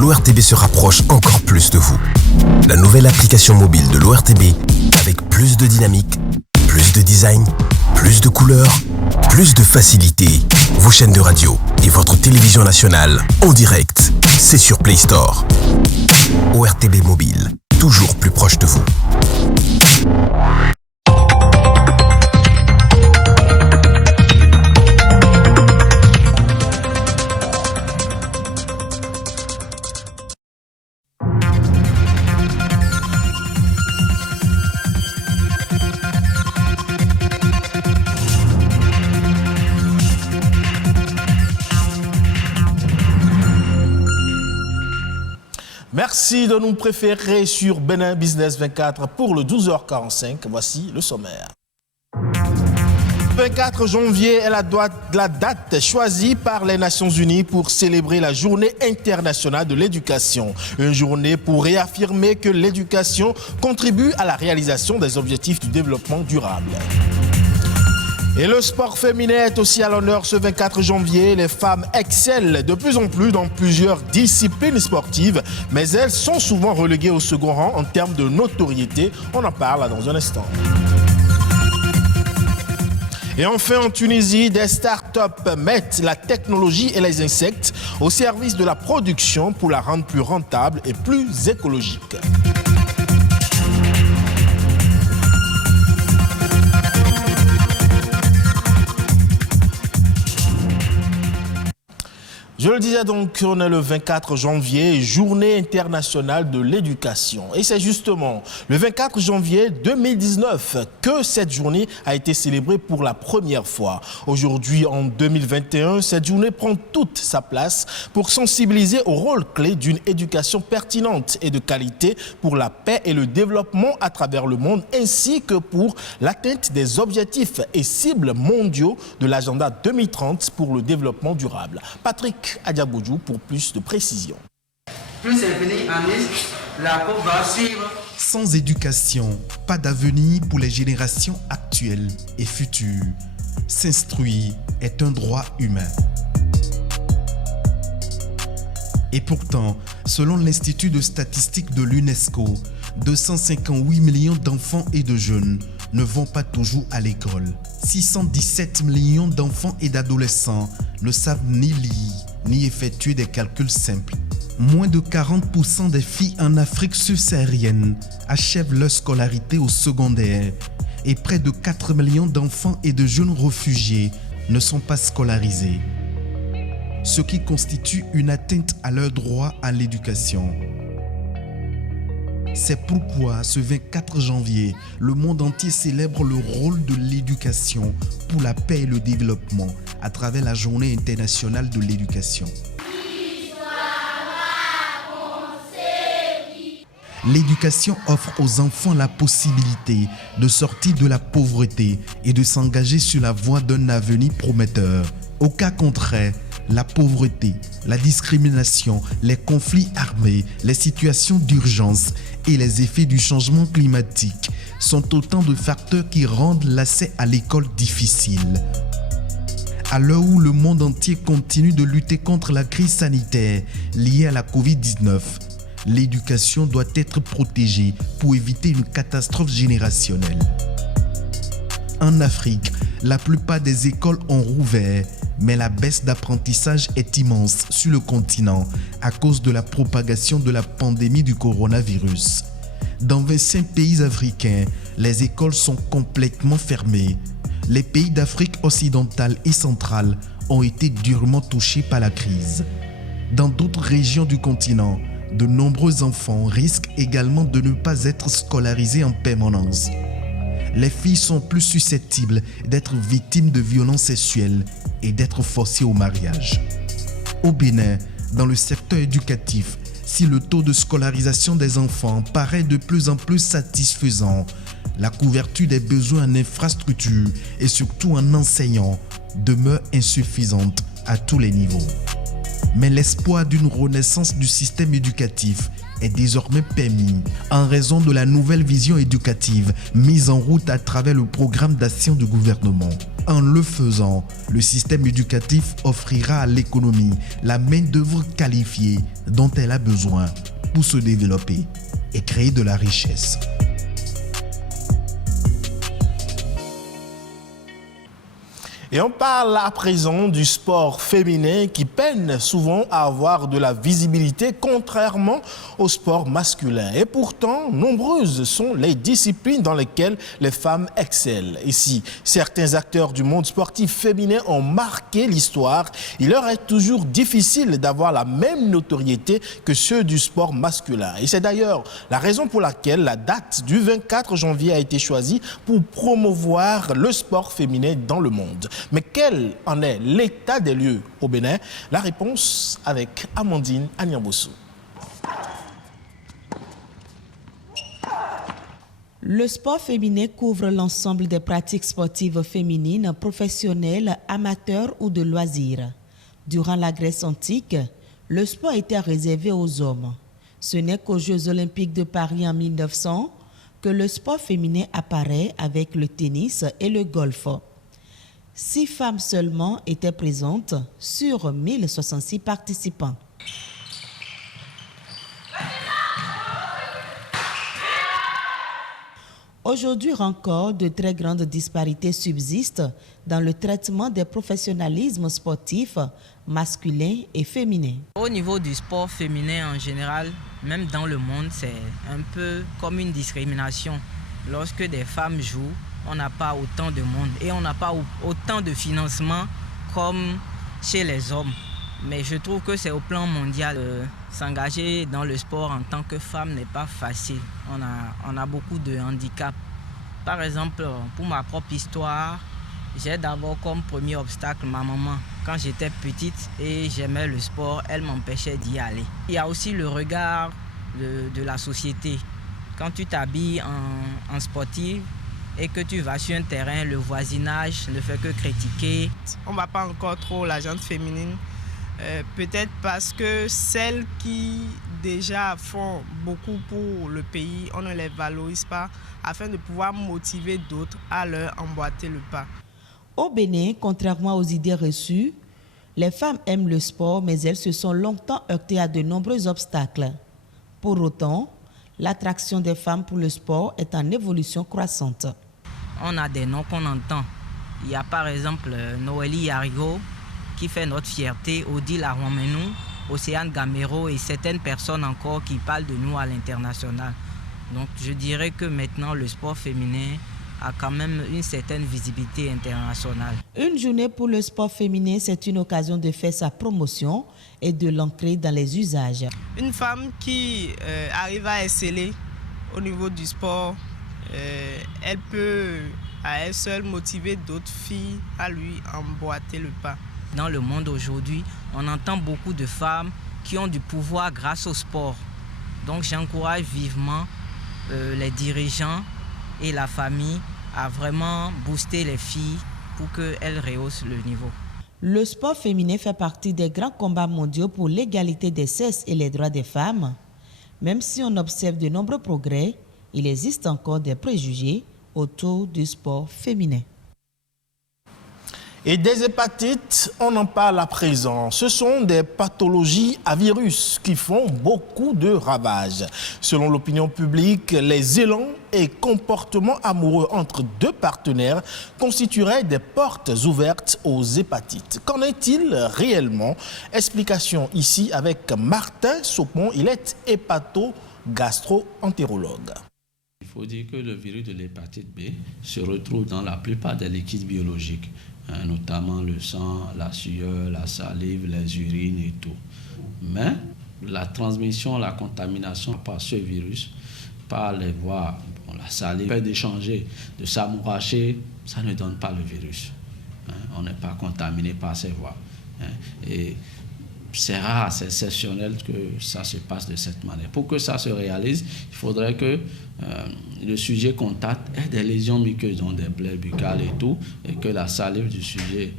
l'ORTB se rapproche encore plus de vous. La nouvelle application mobile de l'ORTB avec plus de dynamique, plus de design, plus de couleurs, plus de facilité. Vos chaînes de radio et votre télévision nationale en direct, c'est sur Play Store. ORTB Mobile, toujours plus proche de vous. Merci de nous préférer sur Bénin Business 24 pour le 12h45. Voici le sommaire. Le 24 janvier est la date choisie par les Nations Unies pour célébrer la Journée internationale de l'éducation. Une journée pour réaffirmer que l'éducation contribue à la réalisation des objectifs du développement durable. Et le sport féminin est aussi à l'honneur ce 24 janvier. Les femmes excellent de plus en plus dans plusieurs disciplines sportives, mais elles sont souvent reléguées au second rang en termes de notoriété. On en parle dans un instant. Et enfin, en Tunisie, des startups mettent la technologie et les insectes au service de la production pour la rendre plus rentable et plus écologique. Je le disais donc, on est le 24 janvier, journée internationale de l'éducation. Et c'est justement le 24 janvier 2019 que cette journée a été célébrée pour la première fois. Aujourd'hui, en 2021, cette journée prend toute sa place pour sensibiliser au rôle clé d'une éducation pertinente et de qualité pour la paix et le développement à travers le monde, ainsi que pour l'atteinte des objectifs et cibles mondiaux de l'agenda 2030 pour le développement durable. Patrick Adiaboudjou pour plus de précision. Plus c'est fini, la coupe va suivre. Sans éducation, pas d'avenir pour les générations actuelles et futures. S'instruire est un droit humain. Et pourtant, selon l'Institut de statistique de l'UNESCO, 258 millions d'enfants et de jeunes ne vont pas toujours à l'école. 617 millions d'enfants et d'adolescents ne savent ni lire, ni effectuer des calculs simples. Moins de 40% des filles en Afrique subsaharienne achèvent leur scolarité au secondaire et près de 4 millions d'enfants et de jeunes réfugiés ne sont pas scolarisés, ce qui constitue une atteinte à leur droit à l'éducation. C'est pourquoi ce 24 janvier, le monde entier célèbre le rôle de l'éducation pour la paix et le développement à travers la Journée internationale de l'éducation. L'éducation offre aux enfants la possibilité de sortir de la pauvreté et de s'engager sur la voie d'un avenir prometteur. Au cas contraire, la pauvreté, la discrimination, les conflits armés, les situations d'urgence et les effets du changement climatique sont autant de facteurs qui rendent l'accès à l'école difficile. À l'heure où le monde entier continue de lutter contre la crise sanitaire liée à la Covid-19, l'éducation doit être protégée pour éviter une catastrophe générationnelle. En Afrique, la plupart des écoles ont rouvert, mais la baisse d'apprentissage est immense sur le continent à cause de la propagation de la pandémie du coronavirus. Dans 25 pays africains, les écoles sont complètement fermées. Les pays d'Afrique occidentale et centrale ont été durement touchés par la crise. Dans d'autres régions du continent, de nombreux enfants risquent également de ne pas être scolarisés en permanence. Les filles sont plus susceptibles d'être victimes de violences sexuelles et d'être forcées au mariage. Au Bénin, dans le secteur éducatif, si le taux de scolarisation des enfants paraît de plus en plus satisfaisant, la couverture des besoins en infrastructures et surtout en enseignants demeure insuffisante à tous les niveaux. Mais l'espoir d'une renaissance du système éducatif est désormais permis en raison de la nouvelle vision éducative mise en route à travers le programme d'action du gouvernement. En le faisant, le système éducatif offrira à l'économie la main-d'œuvre qualifiée dont elle a besoin pour se développer et créer de la richesse. Et on parle à présent du sport féminin qui peine souvent à avoir de la visibilité contrairement au sport masculin. Et pourtant, nombreuses sont les disciplines dans lesquelles les femmes excellent. Ici, certains acteurs du monde sportif féminin ont marqué l'histoire. Il leur est toujours difficile d'avoir la même notoriété que ceux du sport masculin. Et c'est d'ailleurs la raison pour laquelle la date du 24 janvier a été choisie pour promouvoir le sport féminin dans le monde. Mais quel en est l'état des lieux au Bénin? La réponse avec Amandine Anyambossou. Le sport féminin couvre l'ensemble des pratiques sportives féminines, professionnelles, amateurs ou de loisirs. Durant la Grèce antique, le sport était réservé aux hommes. Ce n'est qu'aux Jeux olympiques de Paris en 1900 que le sport féminin apparaît avec le tennis et le golf. 6 femmes seulement étaient présentes sur 1066 participants. Aujourd'hui encore, de très grandes disparités subsistent dans le traitement des professionnalismes sportifs masculins et féminins. Au niveau du sport féminin en général, même dans le monde, c'est un peu comme une discrimination. Lorsque des femmes jouent, on n'a pas autant de monde et on n'a pas autant de financement comme chez les hommes. Mais je trouve que c'est au plan mondial. S'engager dans le sport en tant que femme n'est pas facile. On a beaucoup de handicaps. Par exemple, pour ma propre histoire, j'ai d'abord comme premier obstacle ma maman. Quand j'étais petite et j'aimais le sport, elle m'empêchait d'y aller. Il y a aussi le regard de la société. Quand tu t'habilles en sportif, et que tu vas sur un terrain, le voisinage ne fait que critiquer. On ne va pas encore trop la gente féminine, peut-être parce que celles qui déjà font beaucoup pour le pays, on ne les valorise pas afin de pouvoir motiver d'autres à leur emboîter le pas. Au Bénin, contrairement aux idées reçues, les femmes aiment le sport, mais elles se sont longtemps heurtées à de nombreux obstacles. Pour autant, l'attraction des femmes pour le sport est en évolution croissante. On a des noms qu'on entend. Il y a par exemple Noélie Yarigo qui fait notre fierté, Odile Arwamenou, Océane Gamero et certaines personnes encore qui parlent de nous à l'international. Donc je dirais que maintenant le sport féminin a quand même une certaine visibilité internationale. Une journée pour le sport féminin, c'est une occasion de faire sa promotion et de l'ancrer dans les usages. Une femme qui arrive à exceller au niveau du sport, elle peut à elle seule motiver d'autres filles à lui emboîter le pas. Dans le monde aujourd'hui, on entend beaucoup de femmes qui ont du pouvoir grâce au sport. Donc j'encourage vivement les dirigeants et la famille à vraiment booster les filles pour qu'elles rehaussent le niveau. Le sport féminin fait partie des grands combats mondiaux pour l'égalité des sexes et les droits des femmes. Même si on observe de nombreux progrès, il existe encore des préjugés autour du sport féminin. Et des hépatites, on en parle à présent. Ce sont des pathologies à virus qui font beaucoup de ravages. Selon l'opinion publique, les élans et comportements amoureux entre deux partenaires constitueraient des portes ouvertes aux hépatites. Qu'en est-il réellement? Explication ici avec Martin Sopon, il est hépato-gastro-entérologue. Il faut dire que le virus de l'hépatite B se retrouve dans la plupart des liquides biologiques, notamment le sang, la sueur, la salive, les urines et tout. Mais la transmission, la contamination par ce virus, par les voies, la salive, le fait d'échanger, de s'amouracher, ça ne donne pas le virus. On n'est pas contaminé par ces voies. Et c'est rare, c'est exceptionnel que ça se passe de cette manière. Pour que ça se réalise, il faudrait que le sujet contact ait des lésions muqueuses, donc des plaies buccales et tout, et que la salive du sujet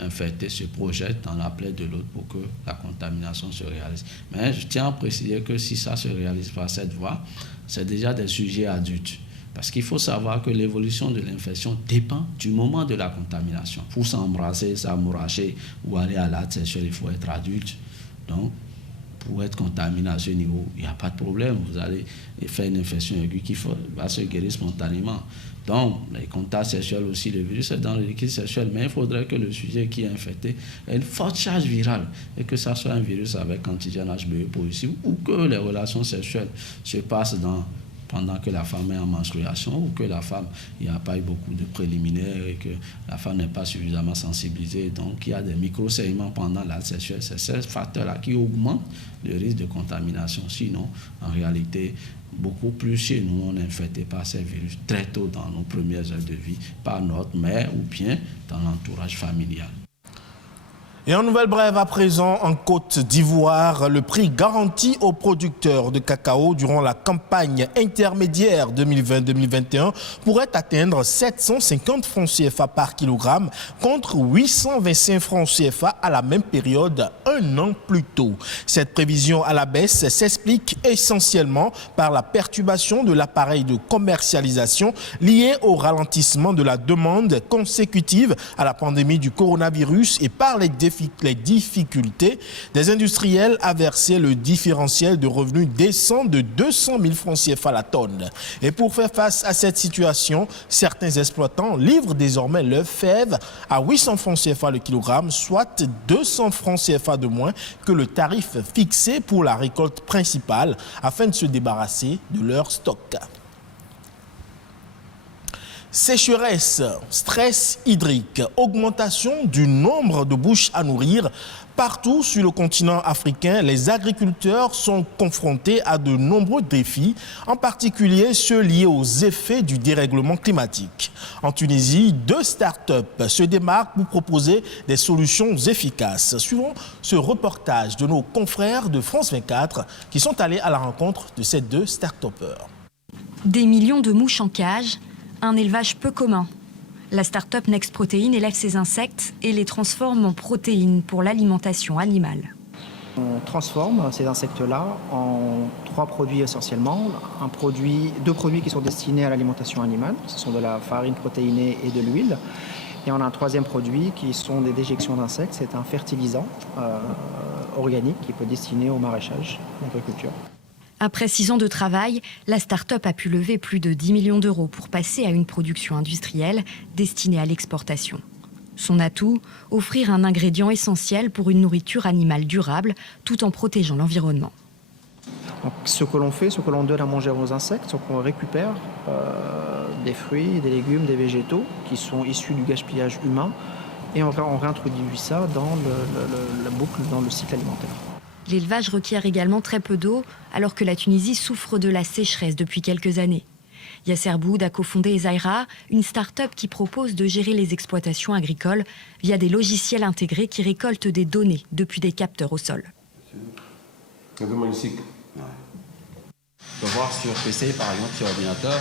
infecté se projette dans la plaie de l'autre pour que la contamination se réalise. Mais je tiens à préciser que si ça se réalise par cette voie, c'est déjà des sujets adultes. Parce qu'il faut savoir que l'évolution de l'infection dépend du moment de la contamination. Pour s'embrasser, s'amouracher ou aller à l'acte sexuel, il faut être adulte. Donc, pour être contaminé à ce niveau, il n'y a pas de problème. Vous allez faire une infection aiguë qui va se guérir spontanément. Donc, les contacts sexuels aussi, le virus est dans le liquide sexuel, mais il faudrait que le sujet qui est infecté ait une forte charge virale et que ça soit un virus avec antigène HBE positif ou que les relations sexuelles se passent pendant que la femme est en menstruation ou que la femme, il n'y a pas eu beaucoup de préliminaires et que la femme n'est pas suffisamment sensibilisée. Donc, il y a des micro-saignements pendant l'acte sexuel. C'est ces facteurs-là qui augmentent le risque de contamination. Sinon, en réalité, beaucoup plus chez nous, on est infecté par ces virus très tôt dans nos premières heures de vie, par notre mère ou bien dans l'entourage familial. Et en nouvelle brève à présent, en Côte d'Ivoire, le prix garanti aux producteurs de cacao durant la campagne intermédiaire 2020-2021 pourrait atteindre 750 francs CFA par kilogramme contre 825 francs CFA à la même période un an plus tôt. Cette prévision à la baisse s'explique essentiellement par la perturbation de l'appareil de commercialisation liée au ralentissement de la demande consécutive à la pandémie du coronavirus et par les difficultés des industriels à verser le différentiel de revenus décent de 200 000 francs CFA la tonne. Et pour faire face à cette situation, certains exploitants livrent désormais leurs fèves à 800 francs CFA le kilogramme, soit 200 francs CFA de moins que le tarif fixé pour la récolte principale afin de se débarrasser de leur stock. Sécheresse, stress hydrique, augmentation du nombre de bouches à nourrir. Partout sur le continent africain, les agriculteurs sont confrontés à de nombreux défis, en particulier ceux liés aux effets du dérèglement climatique. En Tunisie, 2 start-up se démarquent pour proposer des solutions efficaces. Suivons ce reportage de nos confrères de France 24 qui sont allés à la rencontre de ces 2 start-upers. Des millions de mouches en cage. Un élevage peu commun. La start-up Next Protein élève ces insectes et les transforme en protéines pour l'alimentation animale. On transforme ces insectes-là en 3 produits essentiellement. 2 produits qui sont destinés à l'alimentation animale, ce sont de la farine protéinée et de l'huile. Et on a un 3e produit qui sont des déjections d'insectes, c'est un fertilisant organique qui peut être destiné au maraîchage, à l'agriculture. Après 6 ans de travail, la start-up a pu lever plus de 10 millions d'euros pour passer à une production industrielle destinée à l'exportation. Son atout, offrir un ingrédient essentiel pour une nourriture animale durable tout en protégeant l'environnement. Donc, ce que l'on fait, ce que l'on donne à manger aux insectes, c'est qu'on récupère des fruits, des légumes, des végétaux qui sont issus du gaspillage humain et on réintroduit ça dans la boucle, dans le cycle alimentaire. L'élevage requiert également très peu d'eau, alors que la Tunisie souffre de la sécheresse depuis quelques années. Yasser Boud a cofondé Zaira, une start-up qui propose de gérer les exploitations agricoles via des logiciels intégrés qui récoltent des données depuis des capteurs au sol. On peut voir sur PC, par exemple, sur ordinateur,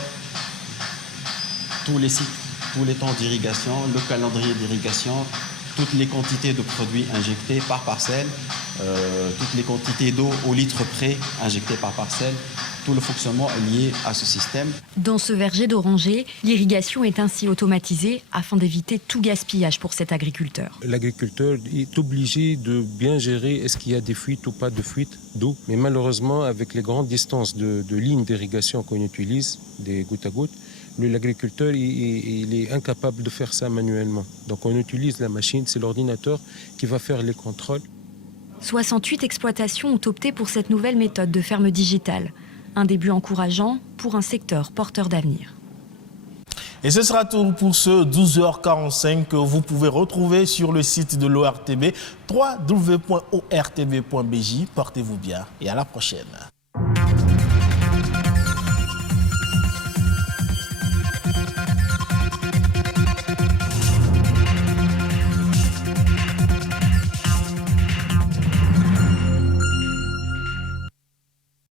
tous les cycles, tous les temps d'irrigation, le calendrier d'irrigation, toutes les quantités de produits injectés par parcelle, toutes les quantités d'eau au litre près injectées par parcelle. Tout le fonctionnement est lié à ce système. Dans ce verger d'oranger, l'irrigation est ainsi automatisée afin d'éviter tout gaspillage pour cet agriculteur. L'agriculteur est obligé de bien gérer est-ce qu'il y a des fuites ou pas de fuites d'eau. Mais malheureusement, avec les grandes distances de lignes d'irrigation qu'on utilise, des gouttes à gouttes, l'agriculteur il est incapable de faire ça manuellement. Donc on utilise la machine, c'est l'ordinateur qui va faire les contrôles. 68 exploitations ont opté pour cette nouvelle méthode de ferme digitale. Un début encourageant pour un secteur porteur d'avenir. Et ce sera tout pour ce 12h45 que vous pouvez retrouver sur le site de l'ORTB, www.ortb.bj. Portez-vous bien et à la prochaine.